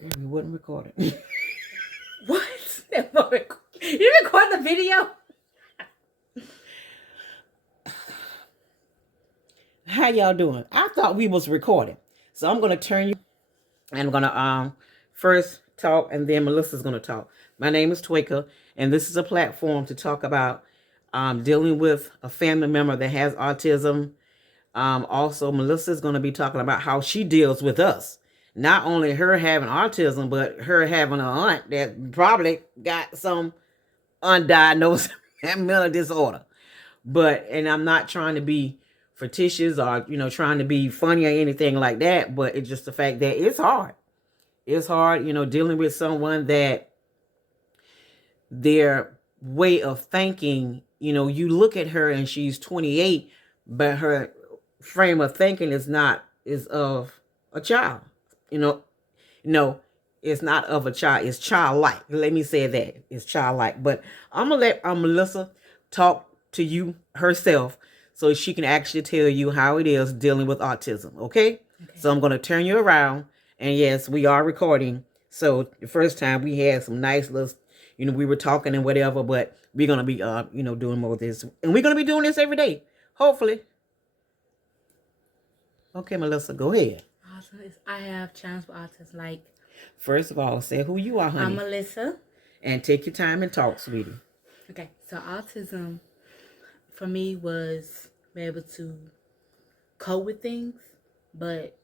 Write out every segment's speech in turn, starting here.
We wouldn't record it. What? You record the video? How y'all doing? I thought we was recording. So I'm gonna turn you and I'm gonna first talk and then Melissa's gonna talk. My name is Twika, and this is a platform to talk about dealing with a family member that has autism. Also, Melissa's gonna be talking about how she deals with us. Not only her having autism, but her having an aunt that probably got some undiagnosed mental disorder. And I'm not trying to be fictitious or trying to be funny or anything like that, but it's just the fact that it's hard dealing with someone that their way of thinking, you look at her and she's 28, but her frame of thinking is of a child. No, it's not of a child, it's childlike. Let me say that. It's childlike. But I'm gonna let Melissa talk to you herself so she can actually tell you how it is dealing with autism. Okay? So I'm gonna turn you around, and yes, we are recording. So the first time we had some nice little, we were talking and whatever, but we're gonna be doing more of this, and we're gonna be doing this every day, hopefully. Okay, Melissa, go ahead. Awesome. I have challenge with autism. Like, first of all, say who you are, honey. I'm Melissa. And take your time and talk, sweetie. Okay, so autism for me was be able to cope with things, but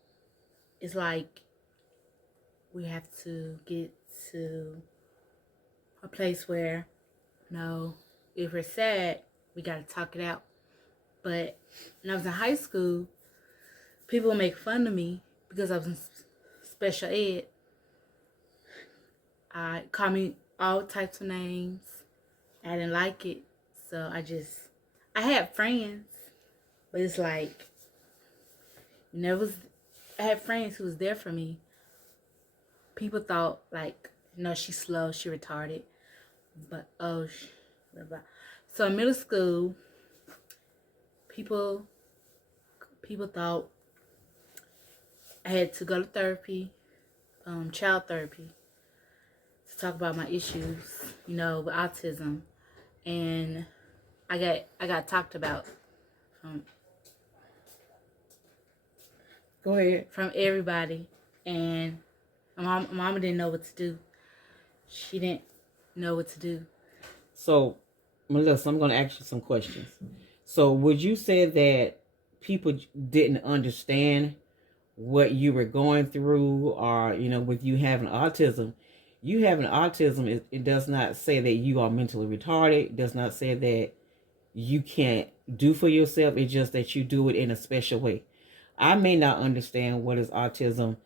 it's like we have to get to a place where, if we're sad, we gotta talk it out. But when I was in high school, people would make fun of me because I was in special ed. I called me all types of names. I didn't like it, so I had friends, but it's like, I had friends who was there for me. People thought like, she's slow, she retarded, but so in middle school, people thought I had to go to therapy, child therapy, to talk about my issues, with autism, and I got talked about Go ahead. from everybody, and my mama didn't know what to do. She didn't know what to do. So, Melissa, I'm going to ask you some questions. So, would you say that people didn't understand what you were going through, or with you having autism? You having autism, it does not say that you are mentally retarded. It does not say that you can't do for yourself. It's just that you do it in a special way. I may not understand what is autism,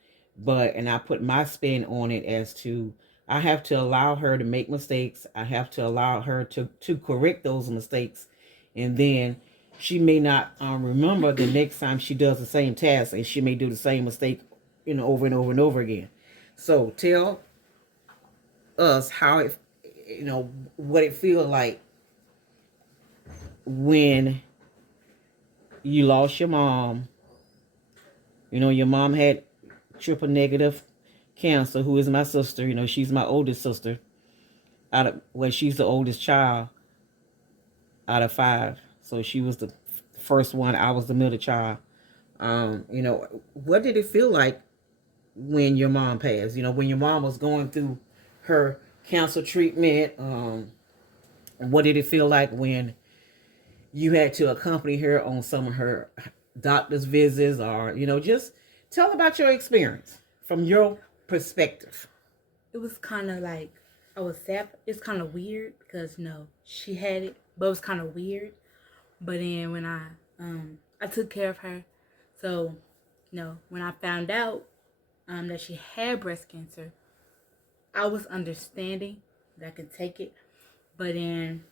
and I put my spin on it as to I have to allow her to make mistakes. I have to allow her to correct those mistakes, and then she may not remember the next time she does the same task, and she may do the same mistake, over and over and over again. So tell us how it, what it feels like when you lost your mom. Your mom had triple negative cancer, who is my sister. She's my oldest sister. She's the oldest child out of 5. So she was the first one. I was the middle child. What did it feel like when your mom passed? When your mom was going through her cancer treatment. What did it feel like when you had to accompany her on some of her doctor's visits, or just tell about your experience from your perspective. It was kind of like, I was sad. It's kind of weird because she had it, but it was kind of weird. But then when I took care of her, so when I found out that she had breast cancer, I was understanding that I could take it. But then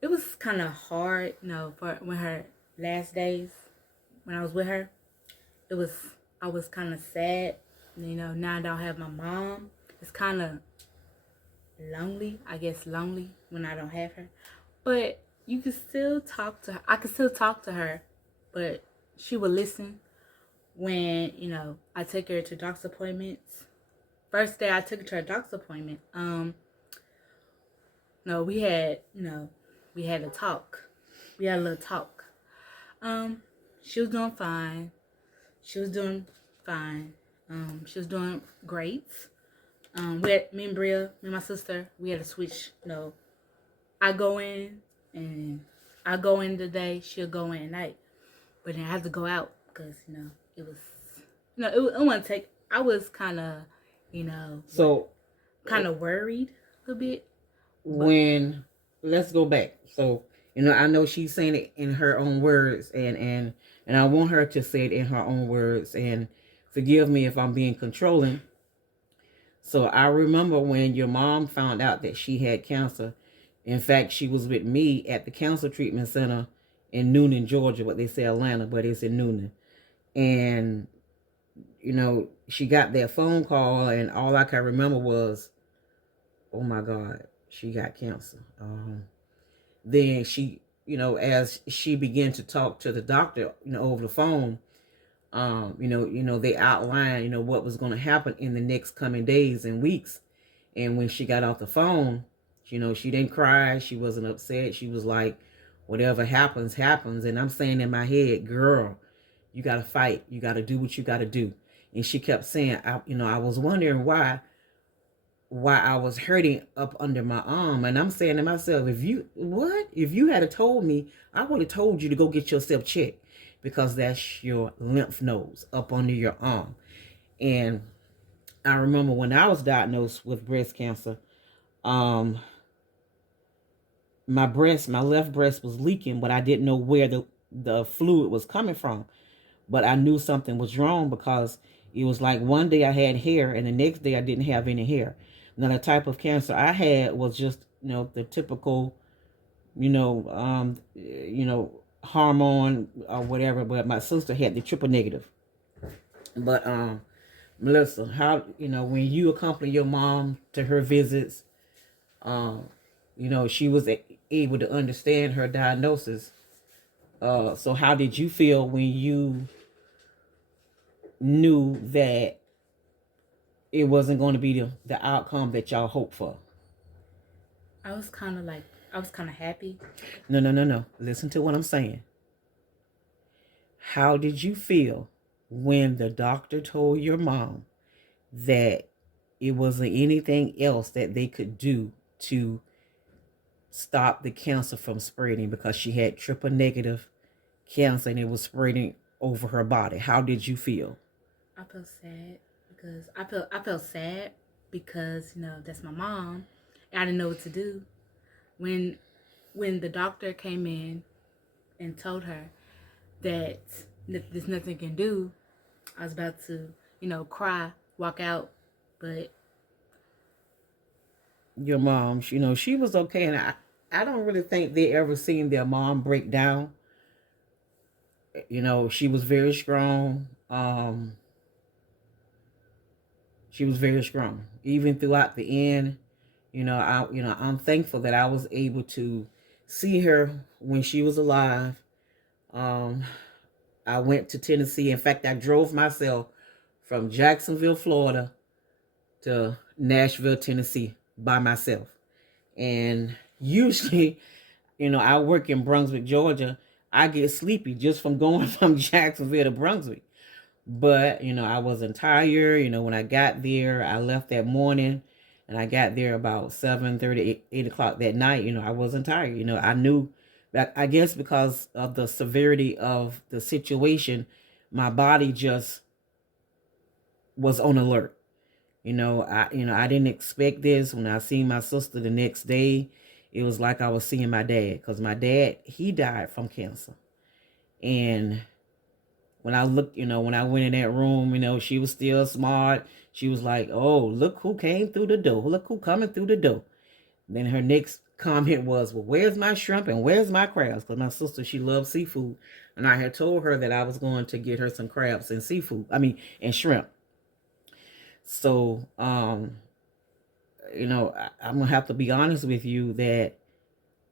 it was kind of hard, for when her last days, when I was with her, I was kind of sad. Now I don't have my mom. It's kind of lonely, lonely when I don't have her. But you can still talk to her. I can still talk to her, but she will listen when, I take her to doctor's appointments, first day I took her to a doctor's appointment, no, we had a talk. We had a little talk. Um, she was doing fine. She was doing fine. She was doing great. Me and Bria, me and my sister, we had to switch. I go in and I go in the day. She'll go in at night. But then I had to go out because it was, it wouldn't take. I was kind of, So kind of worried a bit. when let's go back. So I know she's saying it in her own words, and I want her to say it in her own words. And forgive me if I'm being controlling. So I remember when your mom found out that she had cancer. In fact, she was with me at the Cancer Treatment Center in Noonan, Georgia. What they say Atlanta, but it's in Noonan. And she got that phone call, and all I can remember was, oh my God, she got cancer. Then she, as she began to talk to the doctor, over the phone, they outlined, what was going to happen in the next coming days and weeks. And when she got off the phone, she didn't cry. She wasn't upset. She was like, whatever happens, happens. And I'm saying in my head, girl, you got to fight. You got to do what you got to do. And she kept saying, I was wondering why I was hurting up under my arm. And I'm saying to myself, if you had told me, I would have told you to go get yourself checked, because that's your lymph nodes up under your arm. And I remember when I was diagnosed with breast cancer, my left breast was leaking, but I didn't know where the fluid was coming from. But I knew something was wrong, because it was like one day I had hair and the next day I didn't have any hair. Now the type of cancer I had was just, the typical, hormone or whatever. But my sister had the triple negative. But Melissa, how, when you accompany your mom to her visits, she was able to understand her diagnosis. So how did you feel when you knew that it wasn't going to be the outcome that y'all hoped for? I was kind of happy. No. Listen to what I'm saying. How did you feel when the doctor told your mom that it wasn't anything else that they could do to stop the cancer from spreading, because she had triple negative cancer and it was spreading over her body? How did you feel? I felt sad because I felt sad because that's my mom, and I didn't know what to do. When the doctor came in and told her that there's nothing can do, I was about to cry, walk out, but Your mom, she was okay, and I don't really think they ever seen their mom break down. She was very strong. She was very strong, even throughout the end. I'm thankful that I was able to see her when she was alive. Um, I went to Tennessee. In fact, I drove myself from Jacksonville, Florida, to Nashville, Tennessee by myself. And usually, I work in Brunswick, Georgia. I get sleepy just from going from Jacksonville to Brunswick. But, I wasn't tired. When I got there, I left that morning and I got there about 7:30, 8 o'clock that night. I wasn't tired. I knew that, I guess because of the severity of the situation, my body just was on alert. I didn't expect this. When I seen my sister the next day, it was like I was seeing my dad, because my dad, he died from cancer. And when I looked, when I went in that room, she was still smart. She was like, oh, look who came through the door. Look who coming through the door. Then her next comment was, well, where's my shrimp and where's my crabs? Because my sister, she loves seafood. And I had told her that I was going to get her some crabs and and shrimp. So, I'm going to have to be honest with you that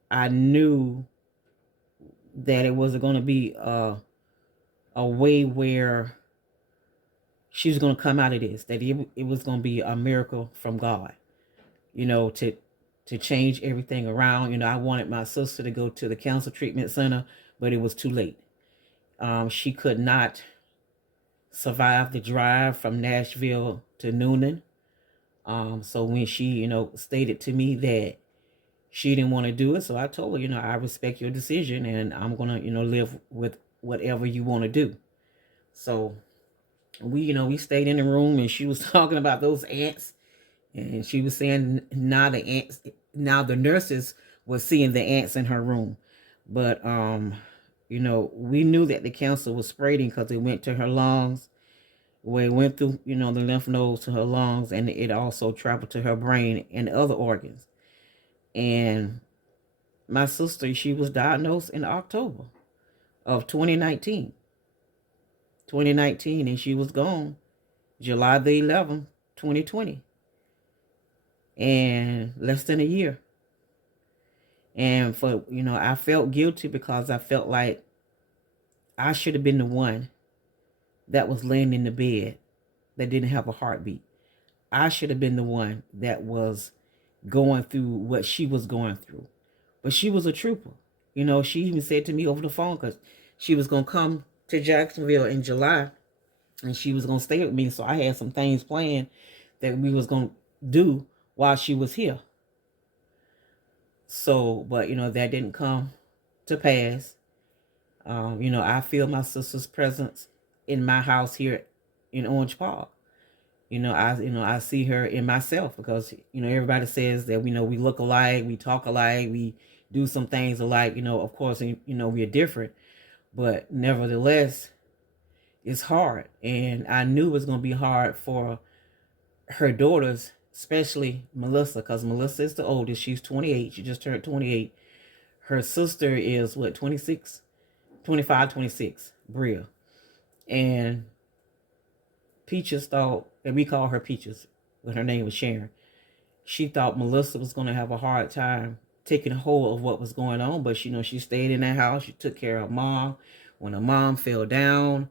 I knew that it wasn't going to be a way where she was going to come out of this, that it was going to be a miracle from God, to change everything around. I wanted my sister to go to the cancer treatment center, but it was too late. She could not survive the drive from Nashville to Noonan. So when she, stated to me that she didn't want to do it, so I told her, I respect your decision, and I'm gonna, live with whatever you want to do. So we stayed in the room, and she was talking about those ants, and she was saying now the nurses were seeing the ants in her room, but we knew that the cancer was spreading because it went to her lungs, where it went through, the lymph nodes to her lungs, and it also traveled to her brain and other organs. And my sister, she was diagnosed in October of 2019. And she was gone July the 11th, 2020. And less than a year. And I felt guilty because I felt like I should have been the one that was laying in the bed that didn't have a heartbeat. I should have been the one that was going through what she was going through. But she was a trooper. She even said to me over the phone, because she was going to come to Jacksonville in July, and she was going to stay with me. So I had some things planned that we was going to do while she was here. So, but, that didn't come to pass. I feel my sister's presence in my house here in Orange Park. I see her in myself, because, everybody says that, we look alike, we talk alike, we do some things alike, of course, we're different, but nevertheless, it's hard. And I knew it was going to be hard for her daughters, especially Melissa, because Melissa is the oldest. She's 28. She just turned 28. Her sister is 26, 25, 26, Bria. And Peaches thought, and we call her Peaches, but her name was Sharon. She thought Melissa was going to have a hard time taking hold of what was going on, but she stayed in that house. She took care of her mom. When her mom fell down,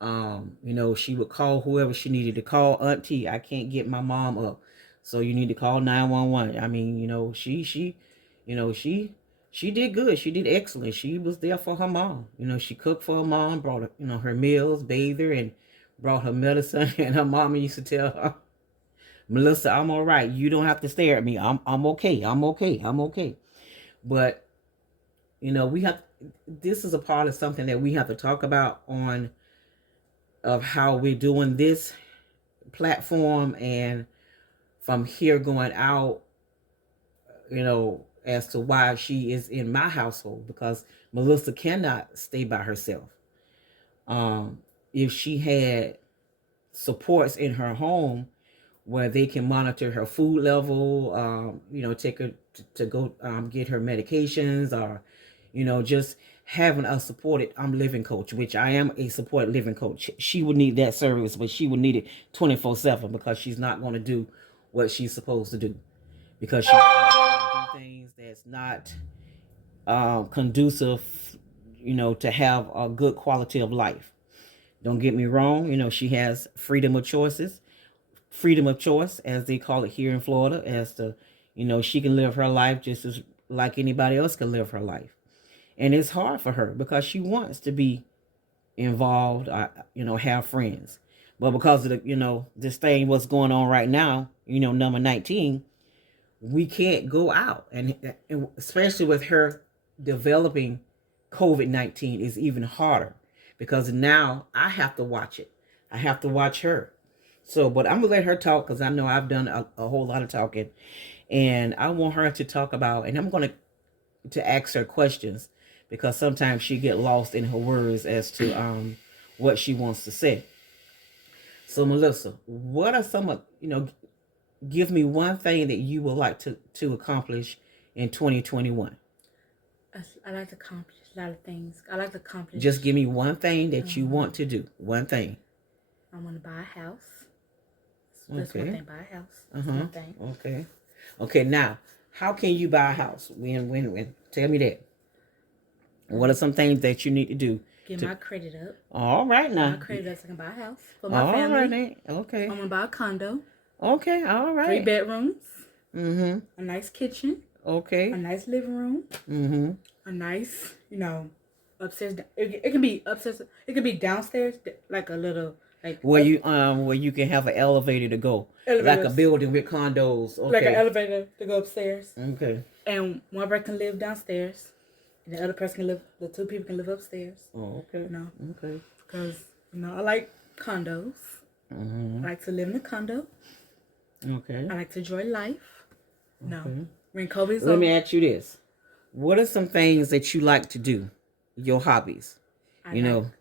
she would call whoever she needed to call. Auntie, I can't get my mom up, so you need to call 911. I mean, she did good. She did excellent. She was there for her mom. She cooked for her mom, brought her, her meals, bathed her, and brought her medicine. And her mama used to tell her, Melissa, I'm all right. You don't have to stare at me. I'm okay. I'm okay. I'm okay. But this is a part of something that we have to talk about of how we're doing this platform, and from here going out, as to why she is in my household, because Melissa cannot stay by herself. If she had supports in her home where they can monitor her food level, take her to go get her medications, or, just having a supported living coach, which I am a supported living coach. She would need that service, but she would need it 24/7, because she's not going to do what she's supposed to do, because she's going to do things that's not conducive, to have a good quality of life. Don't get me wrong, she has freedom of choice, as they call it here in Florida, as to, she can live her life just as like anybody else can live her life. And it's hard for her because she wants to be involved, have friends. But because of this thing, what's going on right now, number 19, we can't go out. And especially with her developing COVID-19 is even harder, because now I have to watch it. I have to watch her. So, but I'm going to let her talk, because I know I've done a whole lot of talking. And I want her to talk about, and I'm going to ask her questions, because sometimes she get lost in her words as to what she wants to say. So, Melissa, what are some of, give me one thing that you would like to accomplish in 2021. I like to accomplish a lot of things. I like to accomplish. Just give me one thing that you want to do. One thing. I want to buy a house. That's one thing. Buy a house. That's one thing. Okay. Now, how can you buy a house? When? Tell me that. What are some things that you need to do Get my credit up. All right now. My credit up so I can buy a house for my All family. right, okay. I'm gonna buy a condo. Okay, all right. 3 bedrooms. Mm-hmm. A nice kitchen. Okay. A nice living room. Mm-hmm. A nice, upstairs. It can be upstairs. It can be downstairs, like a little like. Where you can have an elevator to go, like a building with condos. Okay. Like an elevator to go upstairs. Okay. And one person can live downstairs, and the other person can live. The 2 people can live upstairs. Oh, okay. Okay. Because I like condos. Mm-hmm. I like to live in a condo. Okay. I like to enjoy life. No. Okay. When COVID's Let me ask you this: what are some things that you like to do? Your hobbies. I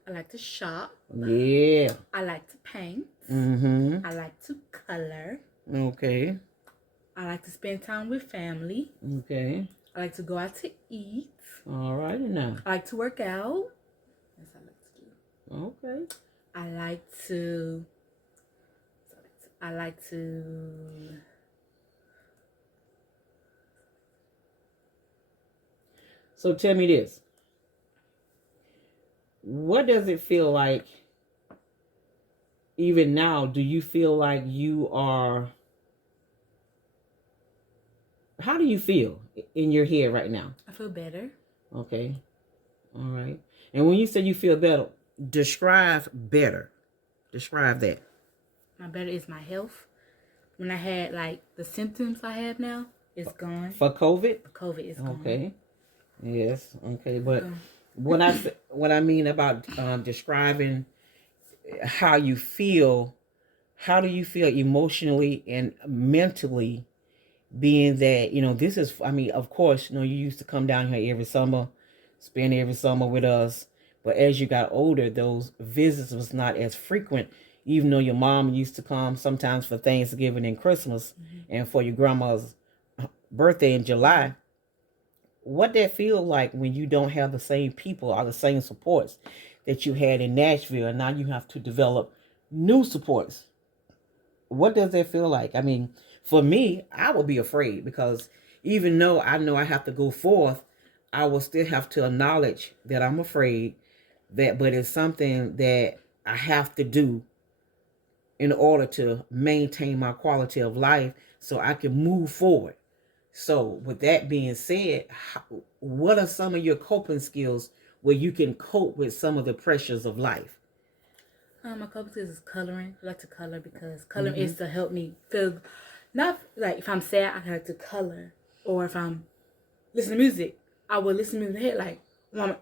like to shop. Yeah. I like to paint. Mm-hmm. I like to color. Okay. I like to spend time with family. Okay. I like to go out to eat. All right now. I like to work out. That's what I like to do. Okay. I like to So tell me this. What does it feel like, even now, do you feel like you are, how do you feel in your head right now? I feel better. Okay. All right. And when you say you feel better, describe better. Describe that. My better is my health. When I had like the symptoms I have now, it's gone. For COVID? COVID is gone. Okay. Yes. Okay. But what I mean about describing how you feel, how do you feel emotionally and mentally, being that, this is, of course, you used to come down here every summer, spend every summer with us. But as you got older, those visits was not as frequent, even though your mom used to come sometimes for Thanksgiving and Christmas, mm-hmm. and for your grandma's birthday in July. What that feel like when you don't have the same people or the same supports that you had in Nashville, and now you have to develop new supports? What does that feel like? For me, I would be afraid, because even though I know I have to go forth, I will still have to acknowledge that I'm afraid, but it's something that I have to do in order to maintain my quality of life so I can move forward. So with that being said, what are some of your coping skills where you can cope with some of the pressures of life? My coping skills is coloring. I like to color because coloring mm-hmm. is to help me feel, not like if I'm sad, I like to color. Or if I'm listening to music, I will listen to music. Like, my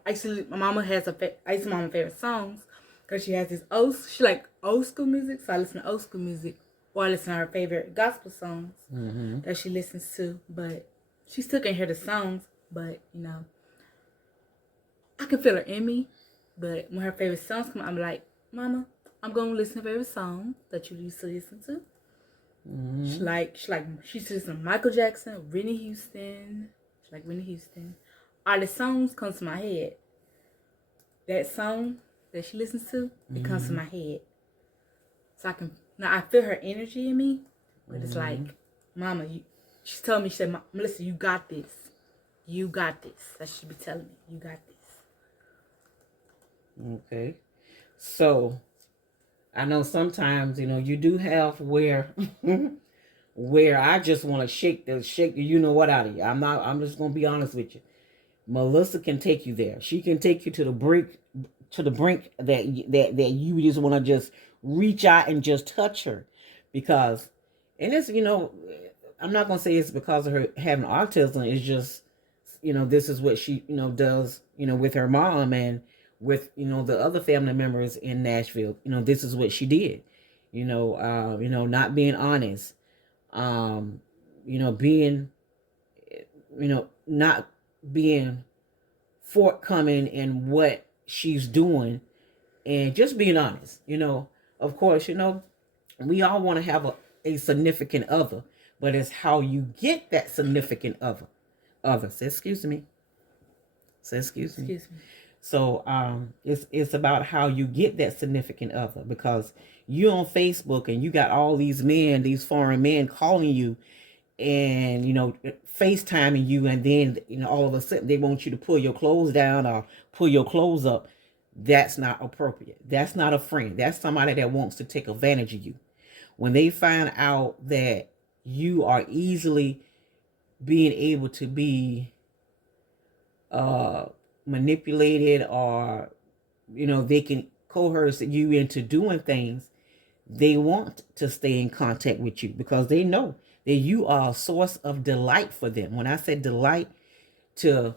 mama has I used to my favorite songs because she has she like old school music. So I listen to old school music. Or I listen to her favorite gospel songs mm-hmm. that she listens to. But she still can't hear the songs. But, I can feel her in me. But when her favorite songs come, I'm like, Mama, I'm going to listen to her favorite song that you used to listen to. Mm-hmm. She used to listen to Michael Jackson, Whitney Houston. She like Whitney Houston. All the songs comes to my head. That song that she listens to, it mm-hmm. comes to my head. So I feel her energy in me, but it's like, Mama, she told me, she said, Melissa, you got this. You got this. That she be telling me, you got this. Okay. So, I know sometimes, you do have where I just want to shake the what out of you. I'm just going to be honest with you. Melissa can take you there. She can take you to the brink that you just want to just reach out and just touch her, because, and it's, I'm not going to say it's because of her having autism. It's just, this is what she, does, with her mom and with, the other family members in Nashville. This is what she did, not being honest, being, not being forthcoming in what she's doing, and just being honest. Of course, we all want to have a significant other, but it's how you get that significant other. Say excuse me. So it's about how you get that significant other, because you on Facebook and you got all these men, these foreign men calling you and, FaceTiming you, and then, all of a sudden they want you to pull your clothes down or pull your clothes up. That's not appropriate. That's not a friend. That's somebody that wants to take advantage of you. When they find out that you are easily being able to be uh, manipulated, or they can coerce you into doing things, they want to stay in contact with you because they know that you are a source of delight for them. When I say delight, to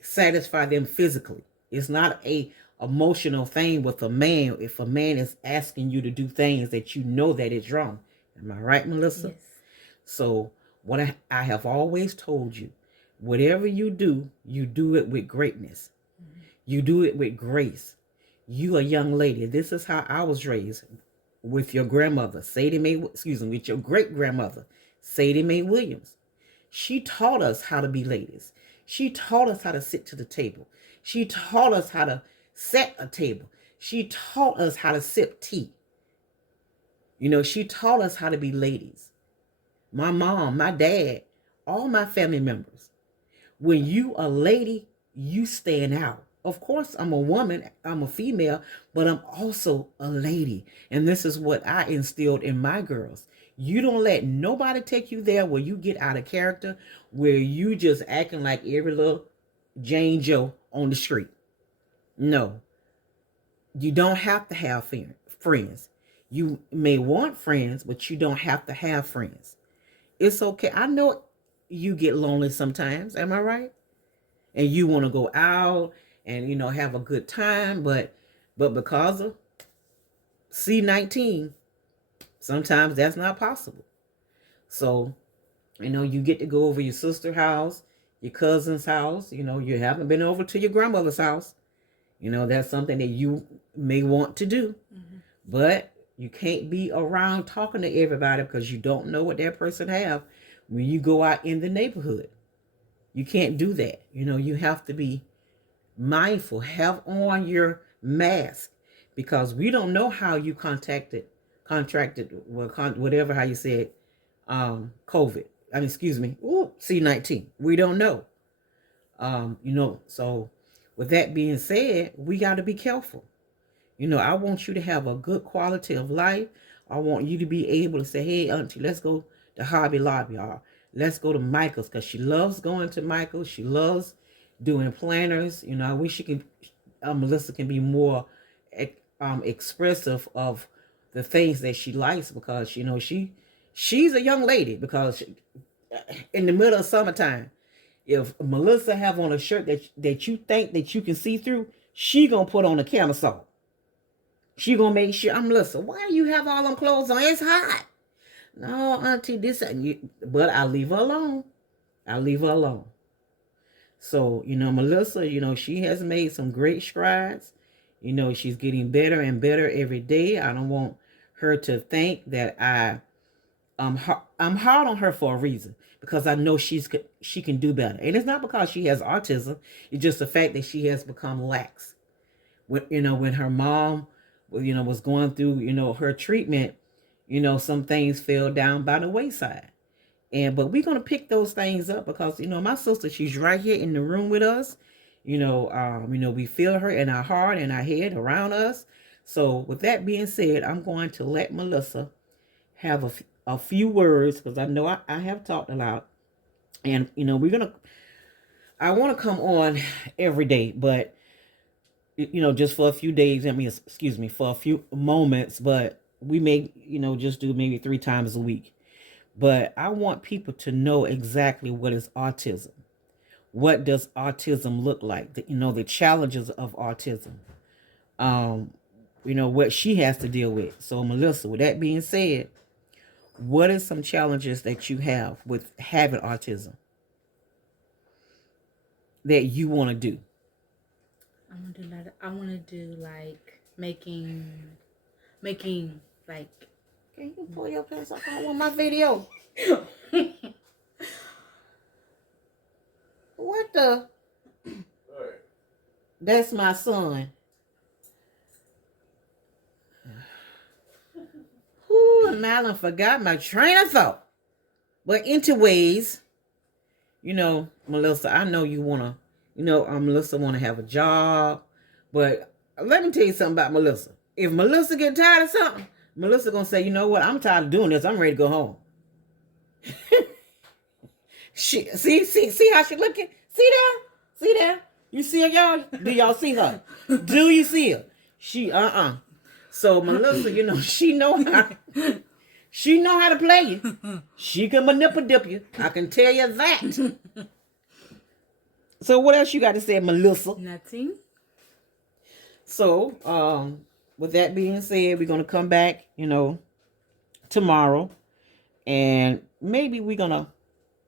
satisfy them physically. It's not a emotional thing with a man. If a man is asking you to do things that you know that is wrong. Am I right, Melissa? Yes. So what I have always told you, whatever you do it with greatness. Mm-hmm. You do it with grace. You a young lady. This is how I was raised with your grandmother, with your great grandmother, Sadie Mae Williams. She taught us how to be ladies. She taught us how to sit to the table. She taught us how to set a table. She taught us how to sip tea. She taught us how to be ladies. My mom, my dad, all my family members. When you a lady, you stand out. Of course, I'm a woman, I'm a female, but I'm also a lady. And this is what I instilled in my girls. You don't let nobody take you there where you get out of character, where you just acting like every little Jane Joe on the street. No. You don't have to have friends. You may want friends, but you don't have to have friends. It's okay. I know you get lonely sometimes. Am I right? And you want to go out and, have a good time. But because of C-19, sometimes that's not possible. So, you get to go over your sister's house, your cousin's house. You haven't been over to your grandmother's house. That's something that you may want to do. Mm-hmm. But you can't be around talking to everybody because you don't know what that person have when you go out in the neighborhood. You can't do that. You have to be mindful. Have on your mask because we don't know how you contracted, whatever how you said, COVID. C-19. We don't know. So with that being said, we got to be careful. I want you to have a good quality of life. I want you to be able to say, hey, auntie, let's go to Hobby Lobby, or let's go to Michael's, because she loves going to Michael's. She loves doing planners. I wish Melissa can be more expressive of the things that she likes, because, she's a young lady, because in the middle of summertime, if Melissa have on a shirt that you think that you can see through, she gonna put on a camisole. She gonna make sure, Melissa, why do you have all them clothes on? It's hot. No, auntie, but I leave her alone. So, Melissa, she has made some great strides. She's getting better and better every day. I don't want her to think that I'm hard on her for a reason, because I know she can do better. And it's not because she has autism. It's just the fact that she has become lax. When her mom, was going through, her treatment, some things fell down by the wayside. But we're going to pick those things up because, my sister, she's right here in the room with us. We feel her in our heart and our head around us. So with that being said, I'm going to let Melissa have a few words, because I know I have talked a lot. And, I want to come on every day, but, just for a few days, for a few moments, but we may, just do maybe 3 times a week. But I want people to know exactly what is autism. What does autism look like? The challenges of autism. What she has to deal with. So, Melissa, with that being said, what are some challenges that you have with having autism that you want to do? I want to do like making like. Can you pull your pants up? I want my video. What the? That's my son. Whoo, Malin forgot my train of thought. But anyways, Melissa, I know you wanna, Melissa wanna have a job. But let me tell you something about Melissa. If Melissa get tired of something, Melissa gonna say, you know what? I'm tired of doing this. I'm ready to go home. She see how she looking? See there? You see her, y'all? Do y'all see her? Do you see her? She So Melissa, you know, she know how to play you. She can manipulate you. I can tell you that. So what else you got to say, Melissa? Nothing. So, with that being said, we're gonna come back, you know, tomorrow, and maybe we're gonna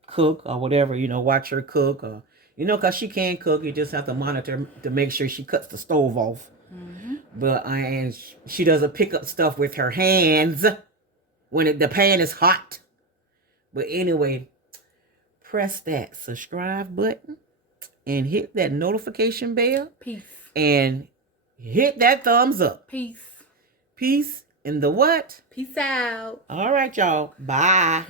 cook or whatever, you know, watch her cook, or you know, cause she can cook. You just have to monitor to make sure she cuts the stove off. Mm-hmm. But and she doesn't pick up stuff with her hands when the pan is hot. But anyway, press that subscribe button and hit that notification bell. Peace. And hit that thumbs up. Peace. Peace in the what? Peace out. All right, y'all. Bye.